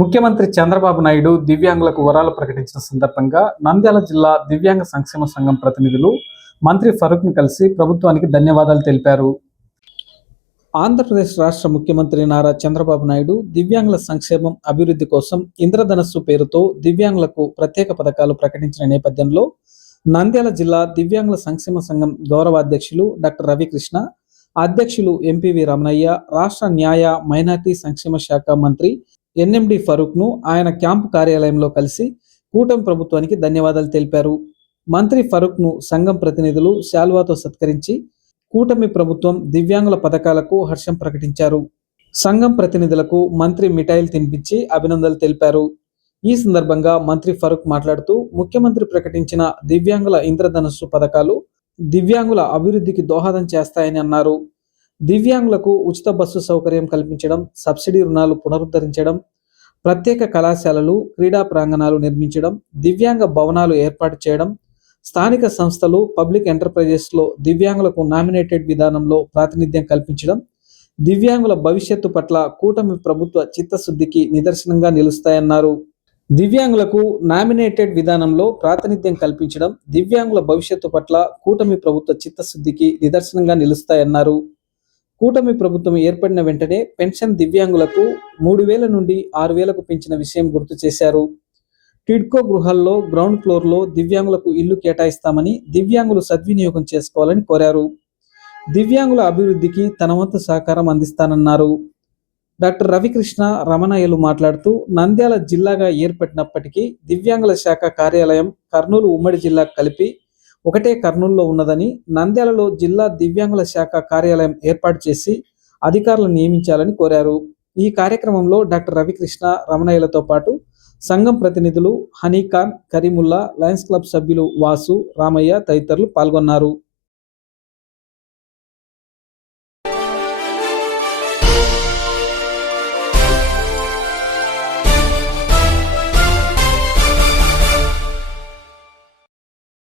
ముఖ్యమంత్రి చంద్రబాబు నాయుడు దివ్యాంగులకు వరాలు ప్రకటించిన సందర్భంగా నంద్యాల జిల్లా దివ్యాంగ సంక్షేమ సంఘం ప్రతినిధులు మంత్రి ఫరూక్ను కలిసి ప్రభుత్వానికి ధన్యవాదాలు తెలిపారు. ఆంధ్రప్రదేశ్ రాష్ట్ర ముఖ్యమంత్రి నారా చంద్రబాబు నాయుడు దివ్యాంగుల సంక్షేమం అభివృద్ధి కోసం ఇంద్రధనస్సు పేరుతో దివ్యాంగులకు ప్రత్యేక పథకాలు ప్రకటించిన నేపథ్యంలో నంద్యాల జిల్లా దివ్యాంగుల సంక్షేమ సంఘం గౌరవ అధ్యక్షులు డాక్టర్ రవికృష్ణ అధ్యక్షులు ఎంపీవి రమణయ్య రాష్ట్ర న్యాయ మైనార్టీ సంక్షేమ శాఖ మంత్రి ఎన్ఎండి ఫరూక్ను ఆయన క్యాంపు కార్యాలయంలో కలిసి కూటమి ప్రభుత్వానికి ధన్యవాదాలు తెలిపారు. మంత్రి ఫరూక్ను సంఘం ప్రతినిధులు శాల్వాతో సత్కరించి కూటమి ప్రభుత్వం దివ్యాంగుల పథకాలకు హర్షం ప్రకటించారు. సంఘం ప్రతినిధులకు మంత్రి మిఠాయిలు తినిపించి అభినందనలు తెలిపారు. ఈ సందర్భంగా మంత్రి ఫరూక్ మాట్లాడుతూ ముఖ్యమంత్రి ప్రకటించిన దివ్యాంగుల ఇంద్రధనస్సు పథకాలు దివ్యాంగుల అభివృద్ధికి దోహదం చేస్తాయని అన్నారు. దివ్యాంగులకు ఉచిత బస్సు సౌకర్యం కల్పించడం సబ్సిడీ రుణాలు పునరుద్ధరించడం ప్రత్యేక కళాశాలలు క్రీడా ప్రాంగణాలు నిర్మించడం దివ్యాంగ భవనాలు ఏర్పాటు చేయడం స్థానిక సంస్థలు పబ్లిక్ ఎంటర్ప్రైజెస్లో దివ్యాంగులకు నామినేటెడ్ విధానంలో ప్రాతినిధ్యం కల్పించడం దివ్యాంగుల భవిష్యత్తు పట్ల కూటమి ప్రభుత్వ చిత్తశుద్ధికి నిదర్శనంగా నిలుస్తాయన్నారు. దివ్యాంగులకు నామినేటెడ్ విధానంలో ప్రాతినిధ్యం కల్పించడం దివ్యాంగుల భవిష్యత్తు పట్ల కూటమి ప్రభుత్వ చిత్తశుద్ధికి నిదర్శనంగా నిలుస్తాయన్నారు. కూటమి ప్రభుత్వం ఏర్పడిన వెంటనే పెన్షన్ దివ్యాంగులకు మూడు వేల నుండి ఆరు వేలకు పెంచిన విషయం గుర్తు చేశారు. టిడ్కో గృహాల్లో గ్రౌండ్ ఫ్లోర్లో దివ్యాంగులకు ఇల్లు కేటాయిస్తామని దివ్యాంగులు సద్వినియోగం చేసుకోవాలని కోరారు. దివ్యాంగుల అభివృద్ధికి తన వంతు సహకారం అందిస్తానన్నారు. డాక్టర్ రవికృష్ణ రమణయ్యలు మాట్లాడుతూ నంద్యాల జిల్లాగా ఏర్పడినప్పటికీ దివ్యాంగుల శాఖ కార్యాలయం కర్నూలు ఉమ్మడి జిల్లా కలిపి ఒకటే కర్నూలులో ఉన్నదని నంద్యాలలో జిల్లా దివ్యాంగుల శాఖ కార్యాలయం ఏర్పాటు చేసి అధికారులను నియమించాలని కోరారు. ఈ కార్యక్రమంలో డాక్టర్ రవికృష్ణ రమణయ్యలతో పాటు సంఘం ప్రతినిధులు హనీఖాన్ కరీముల్లా లయన్స్ క్లబ్ సభ్యులు వాసు రామయ్య తదితరులు పాల్గొన్నారు.